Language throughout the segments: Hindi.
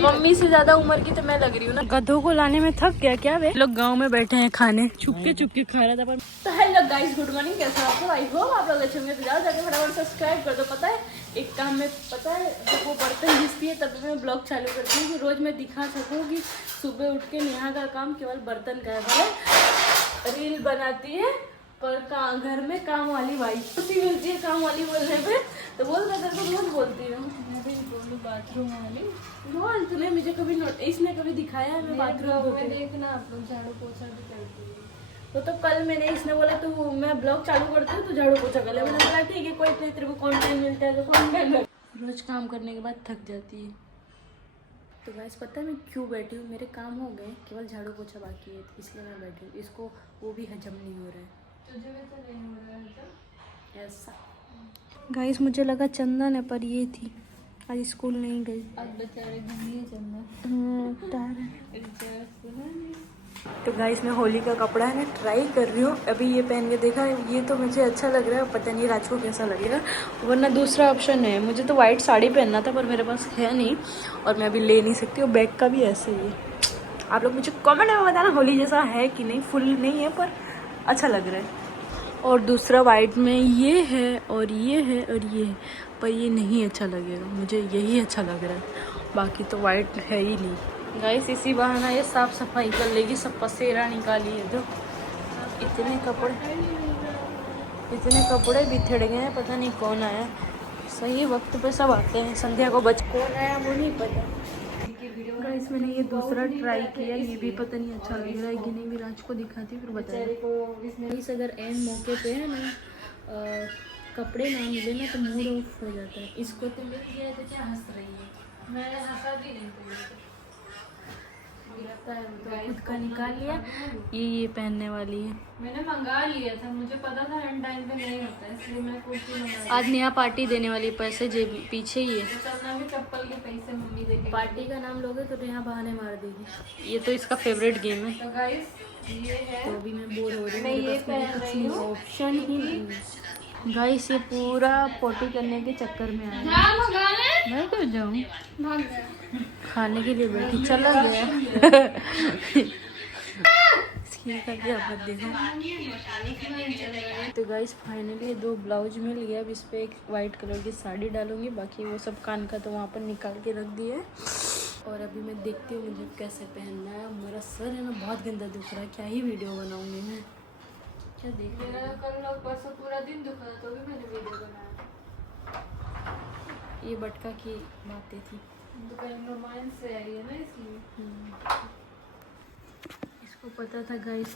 मम्मी से ज्यादा उम्र की तो मैं लग रही हूँ ना। गधों को लाने में थक गया क्या वे लोग गांव में बैठे हैं खाने चुपके चुपके खा रहा था पर। तो हेलो गाइस, गुड मॉर्निंग, कैसे आप लोग? आई होप आप लोग अच्छे होंगे। तो जाओ जाके फटाफट सब्सक्राइब कर दो। पता है एक काम में, पता है जब वो बर्तन घिसती है तभी मैं ब्लॉग चालू करती हूँ कि रोज मैं दिखा सकूँ कि सुबह उठ के नेहा का काम केवल बर्तन का है। भले रील बनाती है पर घर में काम वाली वाइफ खुशी मिलती है काम वाली बोलने पे। तो बोल मैं तेरे को रोज बोलती हूँ, मैं भी बोलूँ बाथरूम वाली बोल। तूने मुझे कभी इसने कभी दिखाया है मैं बाथरूम में? देखना आप लोग झाड़ू पोछा भी करती है। तो कल मैंने इसने बोला तो मैं ब्लॉग चालू करती हूँ तो झाड़ू पोछा कर ले। मैंने बोला ठीक है, कोई तेरे को कंटेंट मिलता है तो कंटेंट। रोज काम करने के बाद थक जाती है। तो गाइस पता है मैं क्यों बैठी हूँ? मेरे काम हो गए, केवल झाड़ू पोछा बाकी है इसलिए मैं बैठी हूँ। इसको वो भी हजम नहीं हो रहा है। तुझे भी तो नहीं हो रहा है ऐसा। गाइस मुझे लगा चंदन है पर ये थी। आज स्कूल नहीं गई। आज बेचारे घूमिए चंदन। तो गाइस मैं होली का कपड़ा है ना ट्राई कर रही हूँ। अभी ये पहन के देखा, ये तो मुझे अच्छा लग रहा है, पता नहीं राज को कैसा लगेगा। वरना दूसरा ऑप्शन है, मुझे तो वाइट साड़ी पहनना था पर मेरे पास है नहीं और मैं अभी ले नहीं सकती। और बैग का भी ऐसे ही है। आप लोग मुझे कमेंट में बताना होली जैसा है कि नहीं। फुल नहीं है पर अच्छा लग रहा है। और दूसरा वाइट में ये है और ये है और ये है, पर ये नहीं अच्छा लगेगा, मुझे यही अच्छा लग रहा है। बाकी तो वाइट है ही नहीं। गाइस इसी बहाना ये साफ सफाई कर लेगी, सब पसेरा निकाली है। जो इतने कपड़े बिछड़ गए हैं, पता नहीं कौन आया। सही वक्त पे सब आते हैं, संध्या को कौन आया वो नहीं पता। गाइस मैंने ये दूसरा ट्राई किया, ये भी पता नहीं अच्छा लग रहा है कि नहीं। विराज को दिखाती फिर बताया। इस अगर एंड मौके पे है ना कपड़े ना मिले ना तो मूड ऑफ हो जाता है। इसको तो मिल गया तो क्या हंस रही है? मैंने हंसा भी नहीं तो खुद का निकाल लिया। ये पहनने वाली है, मैंने मंगा लिया था, मुझे पता था एंड टाइम पे नहीं होता है इसलिए मैं कुर्ती मंगा। आज नया पार्टी देने वाली, पैसे जेब पीछे ही है। भी चप्पल के पैसे मम्मी देगी। पार्टी का नाम लोगे तो नेहा बहाने मार देगी। ये तो इसका फेवरेट गेम है। तो गाइस ये है, तो अभी मैं बोर हो रही हूँ, मैं ये पहन रही हूँ, ऑप्शन ही नहीं। गाइस ये पूरा पोटी करने के चक्कर में आया। मैं क्यों जाऊँ, खाने के लिए बैठी चला गया। का क्या मत देखो। तो गाइस फाइनली 2 ब्लाउज मिल गया। अब इस पे एक वाइट कलर की साड़ी डालूंगी, बाकी वो सब कान का तो वहाँ पर निकाल के रख दिया है। और अभी मैं देखती हूँ मुझे कैसे पहनना है। मेरा सर है ना बहुत गंदा दुख रहा है, क्या ही वीडियो बनाऊंगी मैं। क्या देख मेरा कल परसों पूरा दिन दुख रहा तो भी मैंने वीडियो बनाया। ये बटका की बातें थी, रोमांस से आई है ना इसलिए। इसको पता था गाइस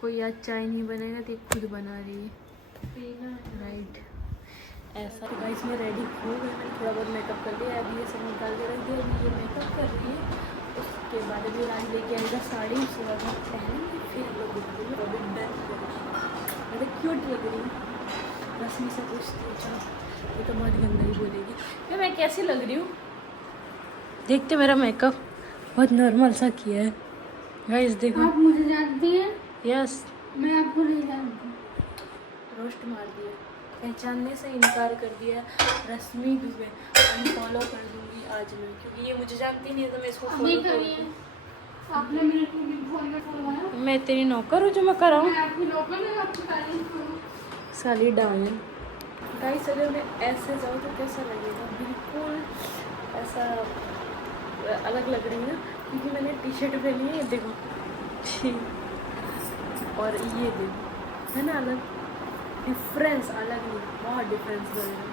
कोई आज चाय नहीं बनेगा तो खुद बना रही है। राइट ऐसा। तो गाइस मैं रेडी हो गई, मैंने थोड़ा बहुत मेकअप कर लिया। अभी ये सब निकाल के रख दिया। अभी ये मेकअप कर रही है, उसके बाद अभी राज लेके आएगा साड़ी, उसके बाद हम पहनेंगे फिर हम लोग दिखाएंगे। मतलब क्यूट लग रही है। रश्मि से पूछती है, चलो ये तो बहुत गंदा ही बोलेगी। मैं कैसी लग रही हूँ देखते। मेरा मेकअप बहुत नॉर्मल सा किया है गाइस, देखो। आप मुझे जानती हैं? यस। मैं आपको नहीं जानती। रोस्ट मार दिया, पहचानने से इनकार कर दिया। रश्मि भी मैं अनफॉलो कर दूंगी आज मैं, क्योंकि ये मुझे जानती नहीं है तो मैं इसको फॉलो करूँगी। आपने मेरे को मैं तेरी नौकर हूँ जो मैं कराऊँ? साली डायन। गाइस अगर मैं ऐसे जाऊँ तो कैसा लगेगा? बिल्कुल ऐसा अलग लग रही है क्योंकि मैंने टी शर्ट पहनी है, देखो और ये देखो है ना अलग डिफरेंस, अलग नहीं बहुत डिफरेंस लग रहा है।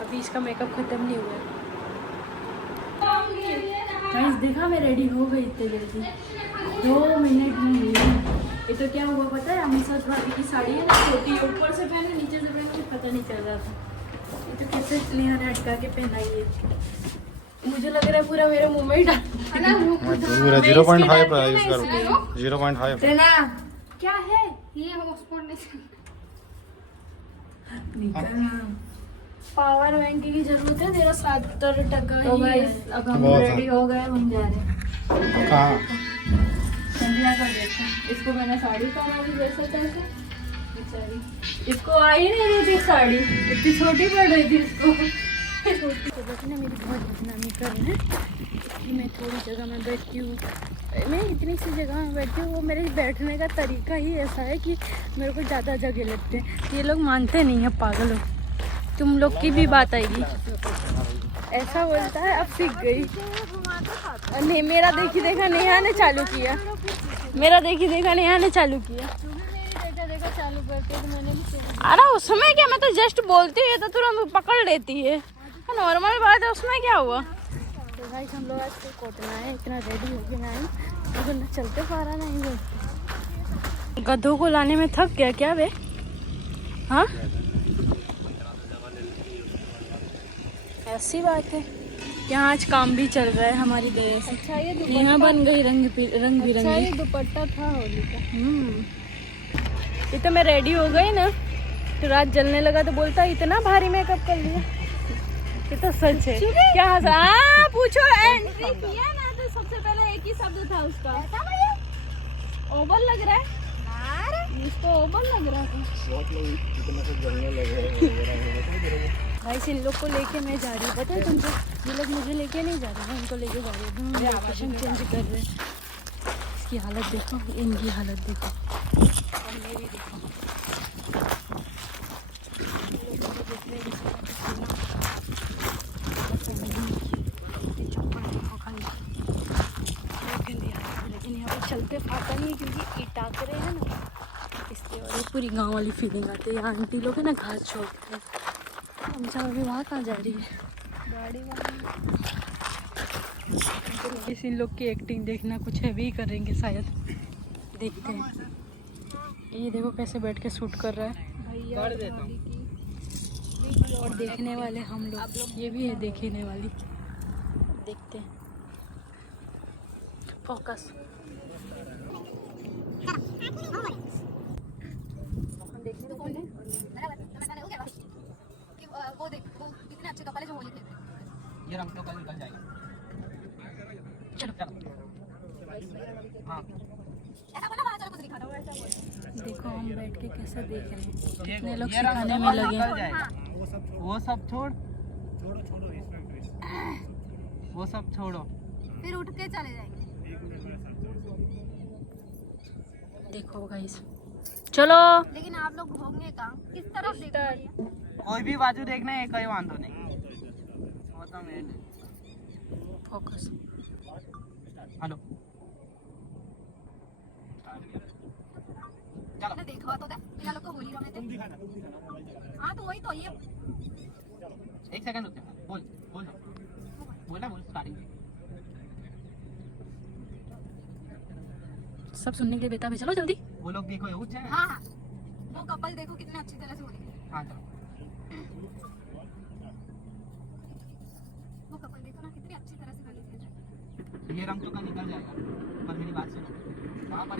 अभी इसका मेकअप खत्म नहीं हुआ है। गाइस देखा मैं रेडी हो गई इतने जल्दी, 2 मिनट में हुई। ये तो क्या हुआ पता है, अमीषा भाभी की साड़ी है ना छोटी, ऊपर से पहने नीचे से पहने, मुझे पता नहीं चल रहा था। ये तो कैसे नेहा ने अटका के पहनाई है, मुझे लग रहा है पूरा मेरे मुंह में ही डाल। 0.5 प्राइस करो, 0.5 क्या है ये? पावर बैंक की जरूरत है, तेरा 70% तो गाइस अब हम रेडी हो गए, हम जा रहे हैं। कहाँ? संध्या का देखो, इसको मैंने साड़ी पहना दी जैसे तैसे, बेचारी इसको आई नहीं रही थी साड़ी, इतनी छोटी पड़ रही थी इसको। तो बस ना मेरी बहुत बदनामी कर रहे हैं कि मैं थोड़ी जगह में बैठती हूँ। मैं इतनी सी जगह में बैठती हूँ, वो मेरे बैठने का तरीका ही ऐसा है कि मेरे को ज़्यादा जगह लगते हैं। ये लोग मानते नहीं हैं, पागल हो। तुम लोग की भी बात आएगी। ऐसा बोलता है, अब सीख गई। नहीं, मेरा देखी देखा नेहा ने चालू किया। मेरा देखी देखा नेहा ने चालू किया। चालू करते तो मैंने भी। अरे उसमें क्या, मैं तो जस्ट बोलती है तो तुरंत पकड़ लेती है, नॉर्मल बात है, उसमें क्या हुआ। तो भाई हम लोग आज तो कोटना है, इतना रेडी हो गए आए, अगर न चलते पारा नहीं बोलते। गधों को लाने में थक गया क्या बे? हाँ, ऐसी बात है। यहाँ आज काम भी चल रहा है हमारी दया से। अच्छा, ये यहाँ बन गई रंग बिरंगी। अच्छा, ये दुपट्टा था होली का। ये तो मैं रेडी हो गई ना, तो रात जलने लगा तो बोलता इतना भारी मेकअप कर लिया। ये तो सच है। क्या हंसा? पूछो। एंट्री किया ना तो सबसे पहले एक ही शब्द था उसका, ओवर लग रहा है। इसको ओवर लग रहा है। भाई इन लोग को लेके मैं जा रही हूँ, पता है तुमको? ये लोग मुझे लेके नहीं जा रहे हैं, उनको लेके जा रही हूँ। लोकेशन चेंज कर रहे हैं। इसकी हालत देखो, इनकी हालत देखो और मेरी देखो। लेकिन यहाँ पर चलते फाता नहीं क्योंकि इटाकरे हैं ना, इसलिए। और पूरी गांव वाली फीलिंग आती है। यहाँ आंटी लोग है ना घास छोड़ते हैं। हम चाह अभी वहाँ कहाँ जा रही है गाड़ी वाली। इस इन लोग की एक्टिंग देखना, कुछ हैवी करेंगे शायद, देखते हैं। ये देखो कैसे बैठ के शूट कर रहा है भैया। और देखने वाले हम लोग, ये भी है देखने वाली। देखते हैं। फोकस। देखने तो कौन है? वो देख, वो कितने अच्छे कपल है जो होली खेलते हैं। ये रंग तो कल निकल जाएगा। चलो हाँ, देखो हम बैठ के कैसे देख रहे हैं। कितने लोग ये रंग सिखाने तो में कल लगे। निकल जाएगा। वो सब छोड़, वो सब छोड़ो, फिर उठ के चले जाएंगे। देखो गाइस, चलो। लेकिन आप लोग घूमने का किस तरफ देखोगे? कोई भी बाजू देखना है, कोई वांदो नहीं। वो तो मेन फोकस। हेलो, चलो देखा तो इन लोग को होली रंग थे। हाँ तो वही तो, ये एक सेकंड रुक जा। बोल बोल बोला, बोल स्टार्टिंग। सब सुनने के लिए बेताब है, चलो जल्दी। वो लोग देखो, उठ जाए। हाँ हाँ, वो कपल देखो कितने अच्छी तरह से होली खेल रहे हैं। हाँ चलो। वो कपल देखो ना कितनी अच्छी तरह से होली खेल रहे हैं। ये रंग तो कल निकल जाएगा, पर मेरी बात सुनो। वहाँ पर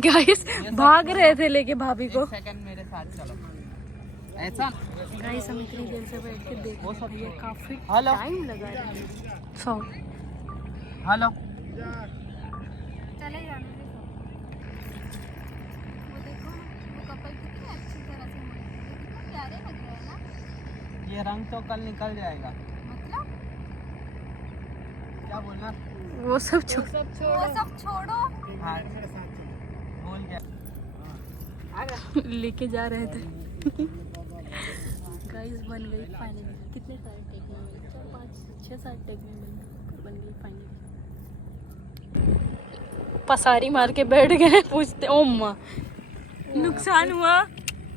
गाइस भाग रहे थे लेके भाभी को। एक सेकंड मेरे साथ चलो। ऐसा गाइस हम इतनी देर से बैठ के देख वो सब ये काफी हेलो। टाइम लगा रहा है। सो हेलो, चले जाने दे सब। वो देखो वो कपल कितनी अच्छी तरह से होली खेल रहे हैं। कितना प्यारे लग रहे हैं ना। ये रंग तो कल निकल जाएगा। मतलब क्या बोलना? वो सब वो सब छोड़ो। हाँ बोल क्या? लेके जा रहे थे। गाइस बन गई फाइनली। कितने सारे टेक में मिले? 4 5 6 7 टेक में मिले, बन गई फाइनली। पसारी मार के बैठ गए। पूछते ओ माँ नुकसान हुआ।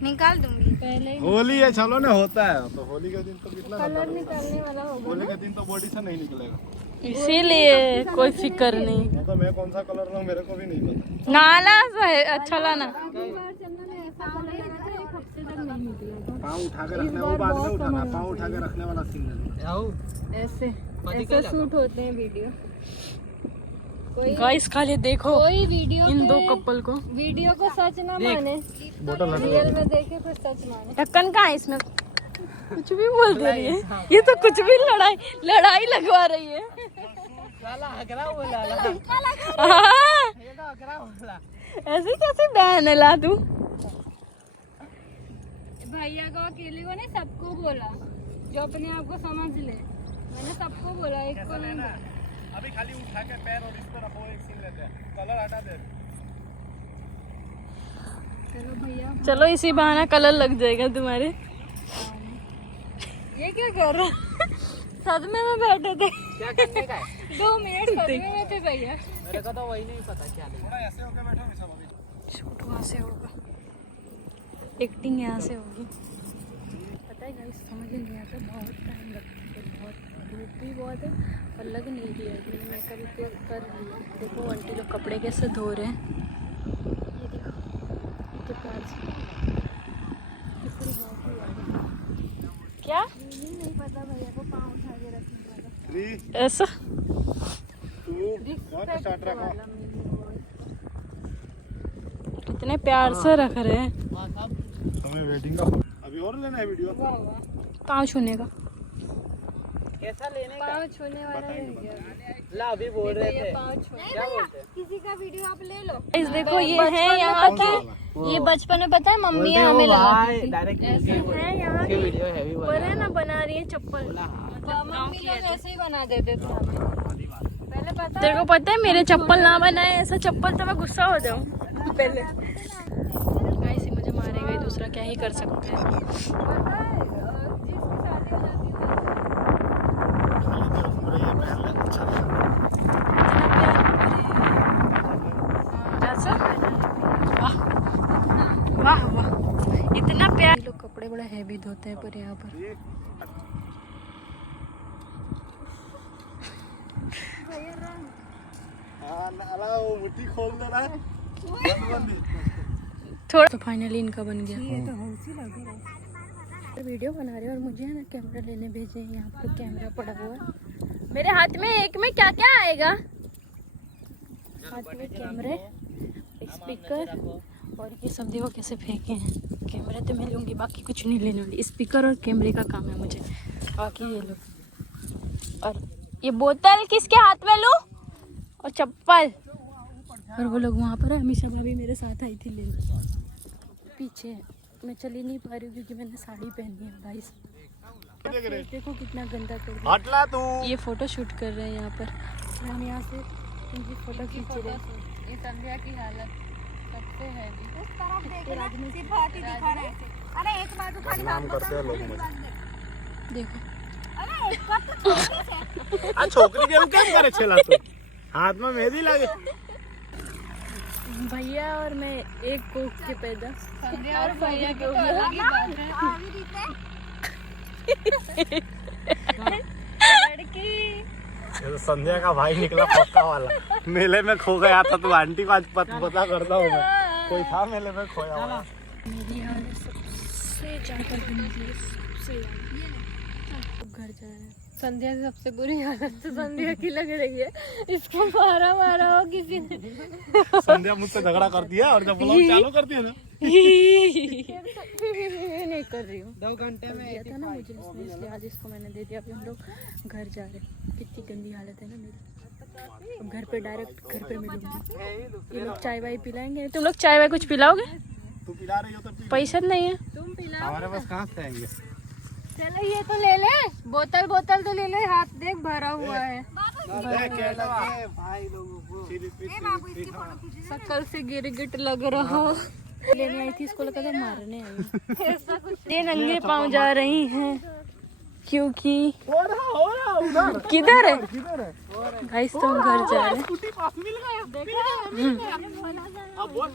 निकाल दूंगी पहले ही होली है, चलो ना, होता है तो होली के दिन तो कितना कलर निकालने वाला होगा। होली के दिन तो बॉडी से नहीं निकलेगा। इसीलिए कोई फिक्र नहीं। तो मैं कौन सा कलर लूं मेरे को भी नहीं पता। नाला है अच्छा लाना। पाँव उठा के रखने, वो बाद में उठाना, पाँव उठा के रखने वाला सीन है। ऐसे ऐसे शूट होते हैं वीडियो। गाइस खाली देखो कोई वीडियो इन दो कपल को। वीडियो को सच ना माने, बोतल रियल में देखे फिर सच माने। ढक्कन कहाँ है इसमें? कुछ भी बोल दे रही है ये तो। कुछ भी लड़ाई लगवा रही है। साला अगरा बोला ला। हाँ, ये तो अगरा बोला। ऐसे कैसे बहन है ला तू? भैया को अकेले को नहीं, सबको बोला जो अपने आप को समझ ले। मैंने सबको बोला, एक को नहीं बोला। अभी खाली उठा के पैर और इस पर रखो, एक सीन लेते हैं, कलर हटा दे। चलो भैया, चलो इसी बहाना कलर लग जाएगा तुम्हारे। ये क्या कर रहा? सदमे में बैठे थे। क्या करने का है? 2 मिनट सदमे में थे भैया। मेरे को तो वही नहीं पता क्या लेना। थोड़ा ऐसे होके बैठो सब अभी। शूट वहाँ से होगा, एक्टिंग यहाँ से होगी। पता है गाइस, समझ ही नहीं आता, बहुत टाइम लगता है, बहुत धूप भी बहुत है और लग नहीं रही है। मैं कभी कर लिया। देखो आंटी लोग कपड़े कैसे धो रहे हैं, ये देखो कितने प्यार से। क्या नहीं पता भैया को पाँव उठा के रखने वाला। 3 ऐसा 2 1 स्टार्ट रखो। कितने प्यार से रख रहे हैं। हमें वेटिंग का अभी और लेना है वीडियो। पाँव छूने का कैसा लेने का? पाँव छूने वाला रह गया। ला अभी बोल रहे थे। पाँव छू क्या बोलते हैं? किसी का वीडियो आप ले लो। इस देखो ये है यहाँ के, ये बचपन में पता है मम्मी हमें लगाती थी। डायरेक्ट है यहाँ की, वीडियो हैवी बोले ना बना रही है चप्पल। मम्मी लोग ऐसे ही बना देते थे हमें। पहले पता तेरे को पता है मेरे चप्पल ना बनाए ऐसा चप्पल तो मैं गुस्सा हो जाऊँ पहले। ऐसे मुझे मारेगा ही, दूसरा क्या ही कर सकते हैं। पता है जिसकी शादी हो जाती है ऐसा वाह वाह वाह, इतना प्यार। लोग कपड़े बड़ा हैवी धोते हैं पर यहाँ पर मुट्ठी खोल देना। थोड़ा तो फाइनली इनका बन गया। ये तो वीडियो बना रहे हैं और मुझे है ना कैमरा लेने भेजे हैं। यहाँ पर कैमरा पड़ा हुआ है मेरे हाथ में। एक में क्या क्या आएगा? हाथ में कैमरे, एक स्पीकर और ये सब देखो कैसे फेंके हैं। कैमरा तो मैं लूँगी, बाकी कुछ नहीं लेने वाली। स्पीकर और कैमरे का काम है मुझे, बाकी ये लो। और ये बोतल किसके हाथ में लूँ? और चप्पल। और वो लोग वहाँ पर है, हमेशा भाभी मेरे साथ आई थी लेने। पीछे है, मैं चल ही नहीं पा रही हूँ क्योंकि मैंने साड़ी पहनी है। भाई देखो कितना गंदा कर दिया। हटला तू। ये फोटो शूट कर रहे हैं यहाँ पर, हम यहाँ से इनकी फोटो खींच रहे हैं। ये संध्या की हालत सबसे है। उस तरफ देखना, सिर्फ हाथ ही दिखा रहे हैं। अरे एक बाजू खाली हाथ करते हैं लोग मुझे। देखो अरे एक बात तो छोटे से। आ छोकरी के क्या करे छेला तू? हाथ में मेहंदी लगे। भैया और मैं एक कोख के पैदा। संध्या और भैया की तो अलग ही बात है। लड़की ये तो संध्या का भाई निकला पक्का वाला। मेले में खो गया था तू, आंटी को आज पता करता हूँ मैं। कोई था मेले में खोया हुआ। मेरी हालत सबसे ज्यादा गंदी है, सबसे ज्यादा। घर जा रहे हैं। संध्या की सबसे बुरी हालत तो संध्या की लग रही है। इसको मारा हो किसी ने। संध्या मुझसे झगड़ा करती है और जब ब्लॉग चालू करती है ना, नहीं कर रही हूँ। 2 घंटे में दिया था ना मुझे इसने, इसलिए आज इसको मैंने दे दिया। अभी हम लोग घर जा रहे हैं। कितनी गंदी हालत है ना मेरी। अब घर पे डायरेक्ट घर पे मिलूंगी। ये लोग चाय वाय पिलाएंगे। तुम लोग चाय वाय कुछ पिलाओगे? तू पिला रही हो तो पी। पैसा नहीं है। तुम पिला। हमारे पास कहाँ से आएंगे? चलो ये तो ले ले, बोतल तो ले ले। हाथ देख भरा हुआ है। भाई लोगों को शक्ल से गिरगिट लग रहा। लेने आई थी, इसको लगा था मारने आई। ये नंगे पाँव जा रही हैं क्योंकि किधर है गाइस? तो हम घर जा रहे हैं। अब बोल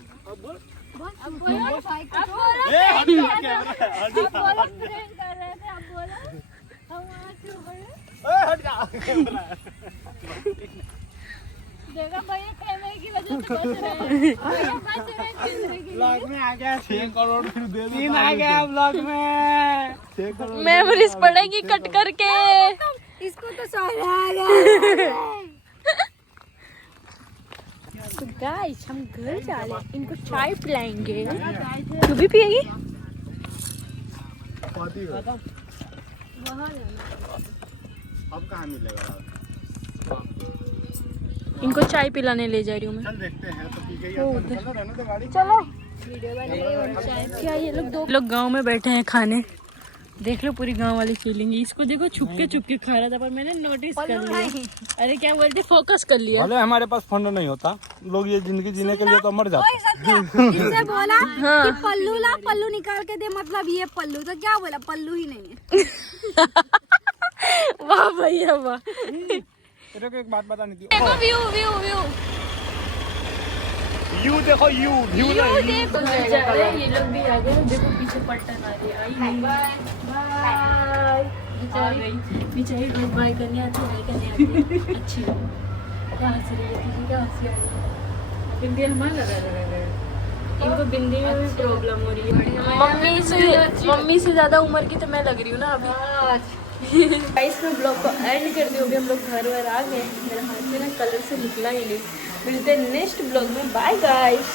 अब बोलो भाई को बोलो। ए हट जा कैमरा, हट जा। बोलो फ्रेंड कर रहे थे, अब बोलो हम वहाँ से बोले। ए हट जा कैमरा। देखा भैया कैमरे की वजह से बच रहे हैं। भैया बच रहे हैं कैमरे के लिए। ब्लॉग में आ गया 6 करोड़ फिर दे दो। 3 आ गया ब्लॉग में। 6 करोड़ मेमोरीज पड़ेगी कट करके। इसको तो सारा आ गया। तो गाइस हम घर जा रहे हैं, इनको चाय पिलाएंगे। तू भी पिएगी? पाती हो। अब कहाँ मिलेगा? इनको चाय पिलाने ले जा रही हूँ मैं। चल देखते हैं तो पी के ही हो आता है। उधर। चलो रहने दो गाड़ी। चलो वीडियो बन रही है चाय क्या ये लोग गांव में बैठे हैं खाने। देख लो पूरी गांव वाली फीलिंग। इसको देखो छुपके छुपके खा रहा था पर मैंने नोटिस कर लिया। अरे क्या बोलते, फोकस कर लिया। भले हमारे पास फंड नहीं होता, लोग ये जिंदगी जीने के लिए तो मर जाते। इससे बोला कि पल्लू ला, पल्लू निकाल के दे, मतलब ये पल्लू, तो क्या बोला, पल्लू ही नहीं है। वाह भैया वाह। तेरे को एक बात बतानी थी। देखो व्यू व्यू व्यू यू देखो, यू व्यू ये लोग भी आ गए। देखो पीछे पट्टन आ रही आई नहीं। बाय बेचारी रोज बाय करने आती है, करने आती है। अच्छी क्या हंस रही है, तुझे क्या हंसी आ रही है? बिंदी हमारा इनको बिंदी में भी प्रॉब्लम हो रही है। मम्मी से ज्यादा उम्र की तो मैं लग रही हूँ ना अभी। गाइस मैं ब्लॉग को एंड कर दी। अभी हम लोग घर वर आ गए। मेरा हाथ से ना कलर से निकला ही नहीं। मिलते हैं नेक्स्ट ब्लॉग में। Bye guys.